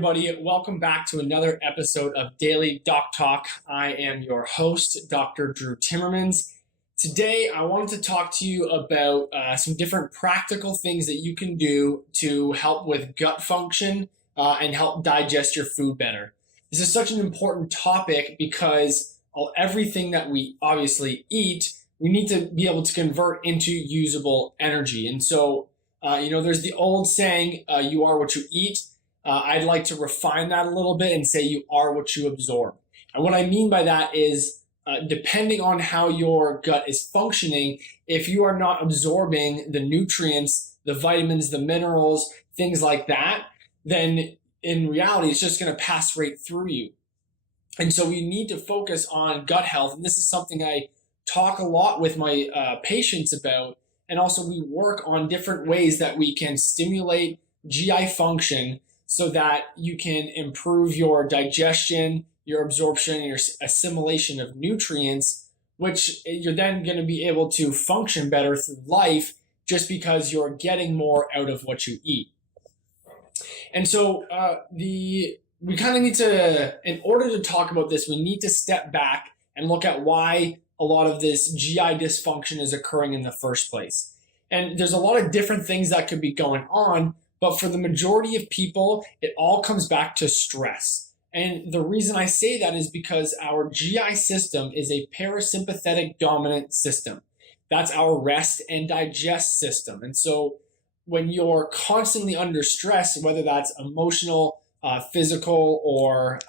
everybody. Welcome back to another episode of Daily Doc Talk. I am your host, Dr. Drew Timmermans. Today, I wanted to talk to you about some different practical things that you can do to help with gut function and help digest your food better. This is such an important topic because everything that we obviously eat, we need to be able to convert into usable energy. And so, there's the old saying, you are what you eat. I'd like to refine that a little bit and say you are what you absorb. And what I mean by that is depending on how your gut is functioning, if you are not absorbing the nutrients, the vitamins, the minerals, things like that, then in reality, it's just going to pass right through you. And so we need to focus on gut health. And this is something I talk a lot with my patients about. And also we work on different ways that we can stimulate GI function so that you can improve your digestion, your absorption, and your assimilation of nutrients, which you're then going to be able to function better through life just because you're getting more out of what you eat. And so we kind of need to, in order to talk about this, we need to step back and look at why a lot of this GI dysfunction is occurring in the first place. And there's a lot of different things that could be going on, but for the majority of people, it all comes back to stress. And the reason I say that is because our GI system is a parasympathetic dominant system. That's our rest and digest system. And so when you're constantly under stress, whether that's emotional, physical, or,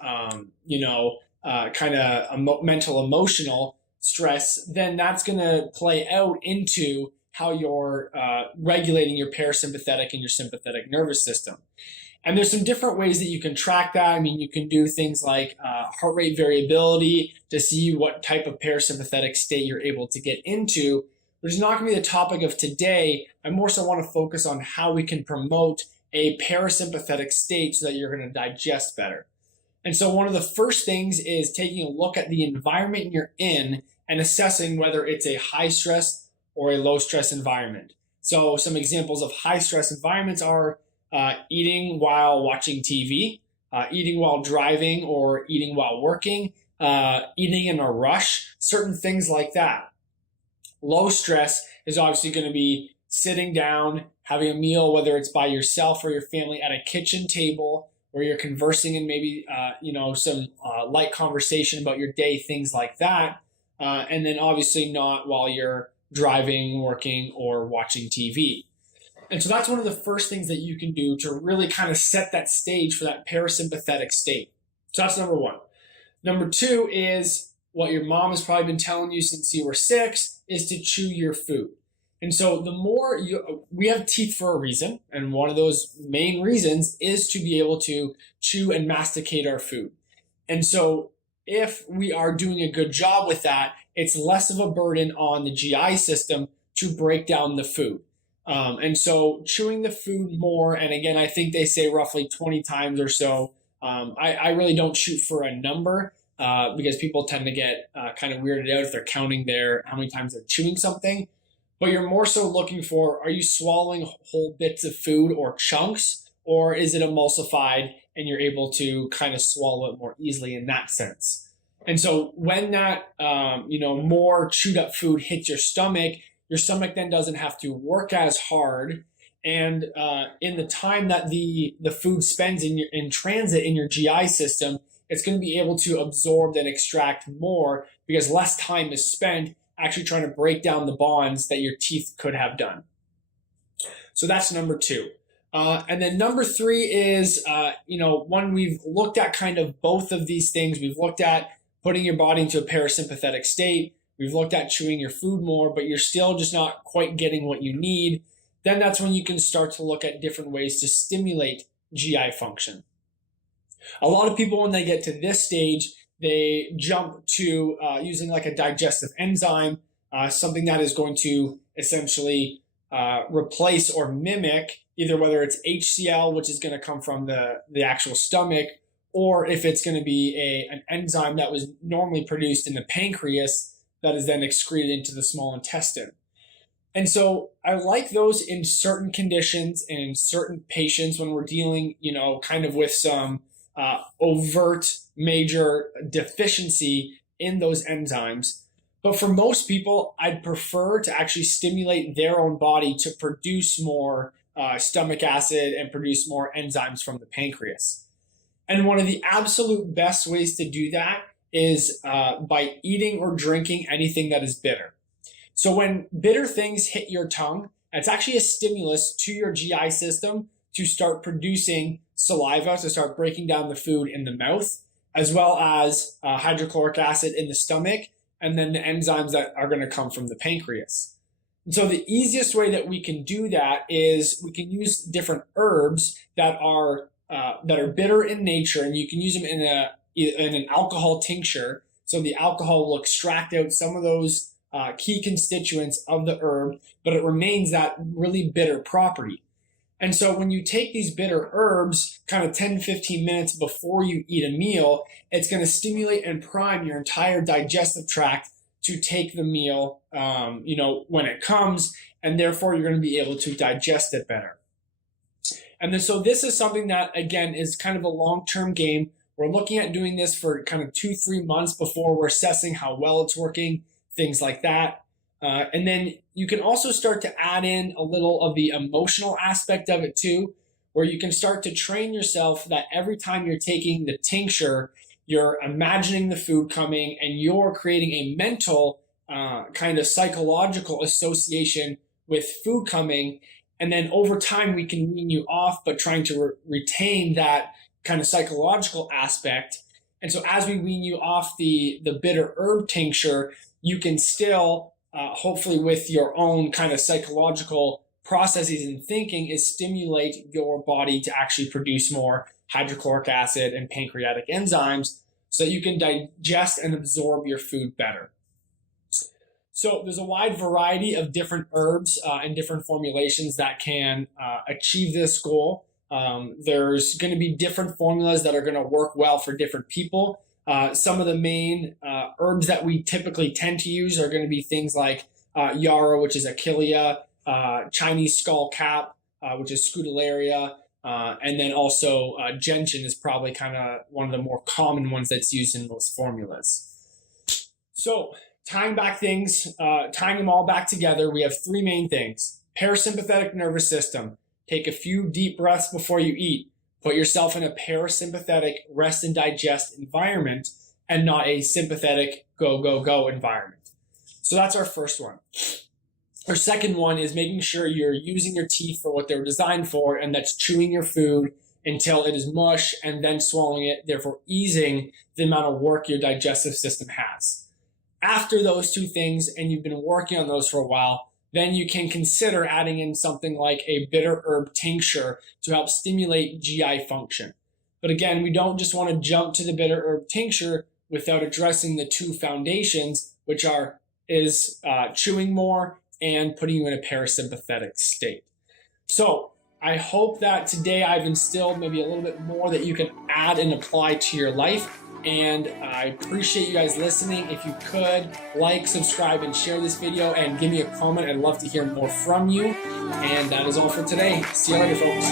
mental, emotional stress, then that's going to play out into how you're regulating your parasympathetic and your sympathetic nervous system. And there's some different ways that you can track that. I mean, you can do things like heart rate variability to see what type of parasympathetic state you're able to get into, which is not going to be the topic of today. I more so want to focus on how we can promote a parasympathetic state so that you're going to digest better. And so one of the first things is taking a look at the environment you're in and assessing whether it's a high stress or a low stress environment. So some examples of high stress environments are eating while watching TV, eating while driving or eating while working, eating in a rush, certain things like that. Low stress is obviously going to be sitting down, having a meal, whether it's by yourself or your family at a kitchen table where you're conversing and maybe, some light conversation about your day, things like that. And then obviously not while you're driving, working, or watching TV. And so that's one of the first things that you can do to really kind of set that stage for that parasympathetic state. So that's number one. Number two is what your mom has probably been telling you since you were 6 is to chew your food. And so the more we have teeth for a reason, and one of those main reasons is to be able to chew and masticate our food. And so if we are doing a good job with that, it's less of a burden on the GI system to break down the food. And so chewing the food more, and again, I think they say roughly 20 times or so. I really don't shoot for a number because people tend to get kind of weirded out if they're counting how many times they're chewing something. But you're more so looking for, are you swallowing whole bits of food or chunks, or is it emulsified and you're able to kind of swallow it more easily in that sense? And so when that, more chewed up food hits your stomach then doesn't have to work as hard. And in the time that the food spends in transit in your GI system, it's going to be able to absorb and extract more because less time is spent actually trying to break down the bonds that your teeth could have done. So that's number two. And then number three is, when we've looked at kind of both of these things, we've looked at putting your body into a parasympathetic state. We've looked at chewing your food more, but you're still just not quite getting what you need. Then that's when you can start to look at different ways to stimulate GI function. A lot of people, when they get to this stage, they jump to using like a digestive enzyme, something that is going to essentially replace or mimic either whether it's HCl, which is going to come from the actual stomach, or if it's going to be an enzyme that was normally produced in the pancreas that is then excreted into the small intestine. And so I like those in certain conditions and in certain patients when we're dealing, kind of with some overt major deficiency in those enzymes. But for most people, I'd prefer to actually stimulate their own body to produce more stomach acid and produce more enzymes from the pancreas. And one of the absolute best ways to do that is by eating or drinking anything that is bitter. So when bitter things hit your tongue, it's actually a stimulus to your GI system to start producing saliva, to start breaking down the food in the mouth, as well as hydrochloric acid in the stomach, and then the enzymes that are going to come from the pancreas. And so the easiest way that we can do that is we can use different herbs that are bitter in nature, and you can use them in an alcohol tincture. So the alcohol will extract out some of those key constituents of the herb, but it remains that really bitter property. And so when you take these bitter herbs kind of 10 to 15 minutes before you eat a meal, it's going to stimulate and prime your entire digestive tract to take the meal, when it comes, and therefore you're going to be able to digest it better. And then, so this is something that, again, is kind of a long-term game. We're looking at doing this for kind of 2-3 months before we're assessing how well it's working, things like that. And then you can also start to add in a little of the emotional aspect of it too, where you can start to train yourself that every time you're taking the tincture, you're imagining the food coming and you're creating a mental kind of psychological association with food coming. And then over time, we can wean you off, but trying to retain that kind of psychological aspect. And so as we wean you off the bitter herb tincture, you can still, hopefully with your own kind of psychological processes and thinking, is stimulate your body to actually produce more hydrochloric acid and pancreatic enzymes so you can digest and absorb your food better. So there's a wide variety of different herbs and different formulations that can achieve this goal. There's going to be different formulas that are going to work well for different people. Some of the main herbs that we typically tend to use are going to be things like yarrow, which is Achillea, Chinese skullcap, which is Scutellaria, and then also gentian is probably kind of one of the more common ones that's used in most formulas. So tying them all back together, we have 3 main things. Parasympathetic nervous system. Take a few deep breaths before you eat. Put yourself in a parasympathetic rest and digest environment and not a sympathetic go, go, go environment. So that's our first one. Our second one is making sure you're using your teeth for what they're designed for, and that's chewing your food until it is mush and then swallowing it, therefore easing the amount of work your digestive system has. After those 2 things, and you've been working on those for a while, then you can consider adding in something like a bitter herb tincture to help stimulate GI function. But again, we don't just want to jump to the bitter herb tincture without addressing the 2 foundations, which is chewing more and putting you in a parasympathetic state. So I hope that today I've instilled maybe a little bit more that you can add and apply to your life. And I appreciate you guys listening. If you could like, subscribe, and share this video and give me a comment. I'd love to hear more from you. And that is all for today. See you later, folks.